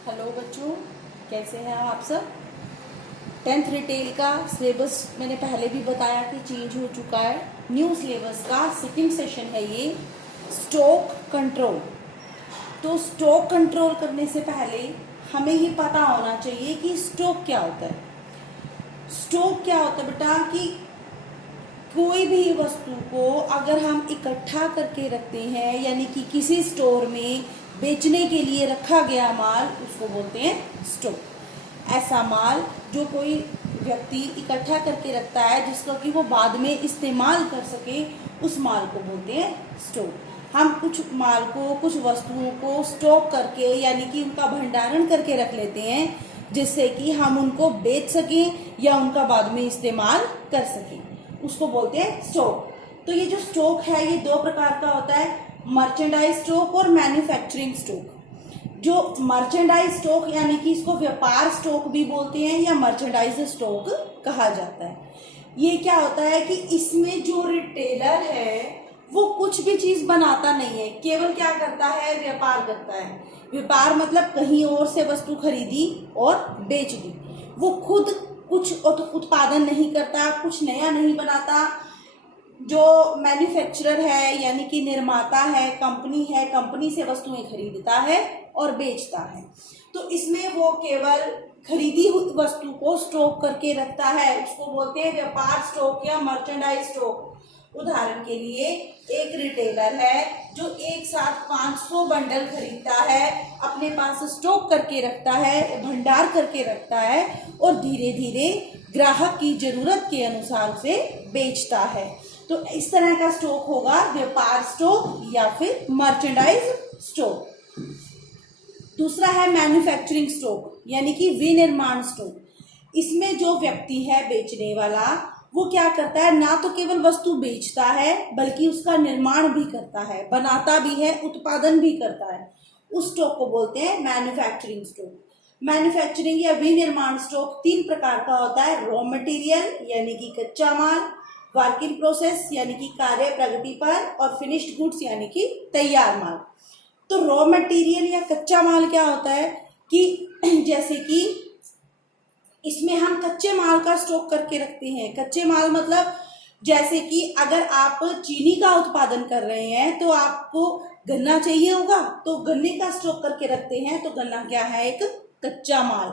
Hello बच्चों, कैसे हैं आप सब। 10th रिटेल का सिलेबस मैंने पहले भी बताया कि चेंज हो चुका है। न्यू सिलेबस का सेकंड सेशन है ये, स्टॉक कंट्रोल। तो स्टॉक कंट्रोल करने से पहले हमें ये पता होना चाहिए कि स्टॉक क्या होता है। स्टॉक क्या होता है बेटा कि कोई भी वस्तु को अगर हम इकट्ठा करके रखते हैं, यानी कि किसी स्टोर में बेचने के लिए रखा गया माल, उसको बोलते हैं स्टॉक। ऐसा माल जो कोई व्यक्ति इकट्ठा करके रखता है जिसका कि वो बाद में इस्तेमाल कर सके, उस माल को बोलते हैं स्टॉक। हम कुछ माल को, कुछ वस्तुओं को स्टॉक करके यानी कि उनका भंडारण करके रख लेते हैं जिससे कि हम उनको बेच सकें या उनका बाद में इस्तेमाल कर सकें, उसको बोलते हैं स्टॉक। तो ये जो स्टॉक है ये दो प्रकार का होता है, मर्चेंडाइज स्टॉक और मैन्युफैक्चरिंग स्टॉक। जो मर्चेंडाइज स्टॉक यानी कि इसको व्यापार स्टॉक भी बोलते हैं या मर्चेंडाइज स्टॉक कहा जाता है। ये क्या होता है कि इसमें जो रिटेलर है वो कुछ भी चीज बनाता नहीं है, केवल क्या करता है, व्यापार करता है। व्यापार मतलब कहीं और से वस्तु खरीदी और बेच दी। वो खुद कुछ उत्पादन नहीं करता, कुछ नया नहीं बनाता। जो मैन्युफैक्चरर है यानी कि निर्माता है, कंपनी से वस्तुएं खरीदता है और बेचता है। तो इसमें वो केवल खरीदी हुई वस्तु को स्टॉक करके रखता है, उसको बोलते हैं व्यापार स्टॉक या मर्चेंडाइज स्टॉक। उदाहरण के लिए एक रिटेलर है जो एक साथ 500 बंडल खरीदता है, अपने पास स्टॉक करके रखता है, भंडार करके रखता है और धीरे धीरे ग्राहक की जरूरत के अनुसार उसे बेचता है। तो इस तरह का स्टॉक होगा व्यापार स्टॉक या फिर मर्चेंडाइज स्टॉक। दूसरा है मैन्युफैक्चरिंग स्टॉक यानी कि विनिर्माण स्टॉक। इसमें जो व्यक्ति है बेचने वाला, वो क्या करता है, ना तो केवल वस्तु बेचता है बल्कि उसका निर्माण भी करता है, बनाता भी है, उत्पादन भी करता है। उस स्टॉक को बोलते हैं मैन्युफैक्चरिंग स्टॉक। मैन्युफैक्चरिंग या विनिर्माण स्टॉक 3 प्रकार का होता है, रॉ मटेरियल यानी कि कच्चा माल, वर्क इन प्रोसेस यानी कि कार्य प्रगति पर, और फिनिश्ड गुड्स यानी कि तैयार माल। तो रॉ मटेरियल या कच्चा माल क्या होता है कि जैसे कि इसमें हम कच्चे माल का स्टॉक करके रखते हैं। कच्चे माल मतलब जैसे कि अगर आप चीनी का उत्पादन कर रहे हैं तो आपको गन्ना चाहिए होगा, तो गन्ने का स्टॉक करके रखते हैं, तो गन्ना क्या है, एक कच्चा माल।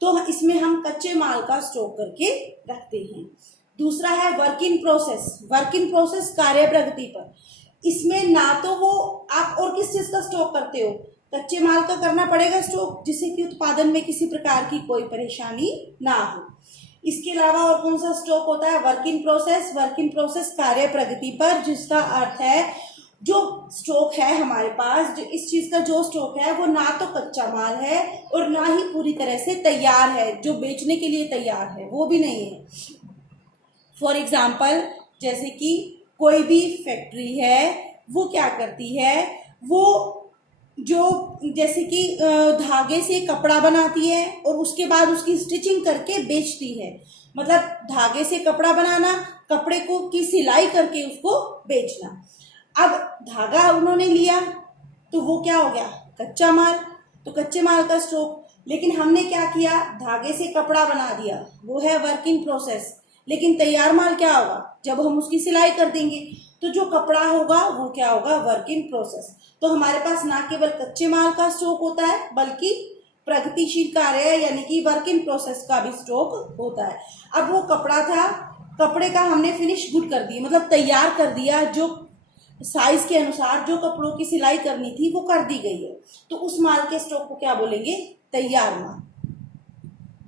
तो इसमें हम कच्चे माल का स्टॉक करके रखते हैं। दूसरा है work in process. Work in process कार्य प्रगति पर। इसमें ना तो वो आप और किस चीज का स्टॉक करते हो, कच्चे माल का करना पड़ेगा स्टॉक जिससे कि उत्पादन में किसी प्रकार की कोई परेशानी ना हो। इसके अलावा और कौन सा स्टॉक होता है, work in process. Work in process कार्य प्रगति पर, जिसका अर्थ है जो स्टॉक है हमारे पास, जो इस चीज का जो स्टॉक है वो ना तो कच्चा माल है और ना ही पूरी तरह से तैयार है, जो बेचने के लिए तैयार है वो भी नहीं है। फॉर एग्जाम्पल जैसे कि कोई भी फैक्ट्री है वो क्या करती है, वो जो जैसे कि धागे से कपड़ा बनाती है और उसके बाद उसकी स्टिचिंग करके बेचती है। मतलब धागे से कपड़ा बनाना, कपड़े को की सिलाई करके उसको बेचना। अब धागा उन्होंने लिया तो वो क्या हो गया, कच्चा माल, तो कच्चे माल का स्टॉक। लेकिन हमने क्या किया, धागे से कपड़ा बना दिया, वो है वर्क इन प्रोसेस। लेकिन तैयार माल क्या होगा, जब हम उसकी सिलाई कर देंगे तो जो कपड़ा होगा वो क्या होगा, वर्क इन प्रोसेस। तो हमारे पास ना केवल कच्चे माल का स्टॉक होता है बल्कि प्रगतिशील कार्य यानी कि वर्क इन प्रोसेस का भी स्टॉक होता है। अब वो कपड़ा था, कपड़े का हमने फिनिश गुड कर दिया, मतलब तैयार कर दिया, जो साइज के अनुसार जो कपड़ों की सिलाई करनी थी वो कर दी गई है, तो उस माल के स्टॉक को क्या बोलेंगे, तैयार माल।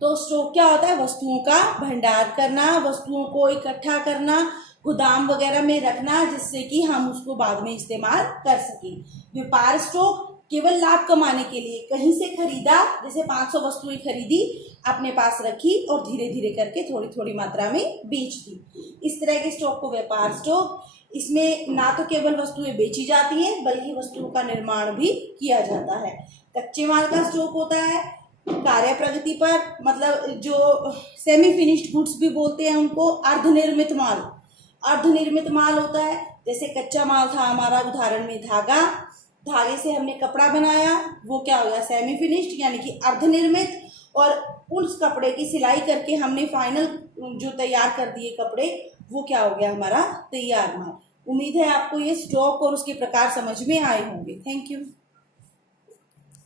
तो स्टॉक क्या होता है, वस्तुओं का भंडार करना, वस्तुओं को इकट्ठा करना, गोदाम वगैरह में रखना जिससे कि हम उसको बाद में इस्तेमाल कर सकें। व्यापार स्टॉक केवल लाभ कमाने के लिए, कहीं से खरीदा, जैसे 500 वस्तुएं खरीदी, अपने पास रखी और धीरे धीरे करके थोड़ी थोड़ी मात्रा में बेच दी, इस तरह के स्टॉक को व्यापार स्टॉक। इसमें ना तो केवल वस्तुएं बेची जाती हैं बल्कि वस्तुओं का निर्माण भी किया जाता है। कच्चे माल का स्टॉक होता है कार्य प्रगति पर, मतलब जो सेमी फिनिश्ड गुड्स भी बोलते हैं उनको, अर्धनिर्मित माल। अर्धनिर्मित माल होता है जैसे कच्चा माल था हमारा, उदाहरण में धागा, धागे से हमने कपड़ा बनाया, वो क्या हो गया, सेमी फिनिश्ड यानी कि अर्धनिर्मित। और उस कपड़े की सिलाई करके हमने फाइनल जो तैयार कर दिए कपड़े, वो क्या हो गया हमारा तैयार माल। उम्मीद है आपको ये स्टॉक और उसके प्रकार समझ में आए होंगे। Thank you.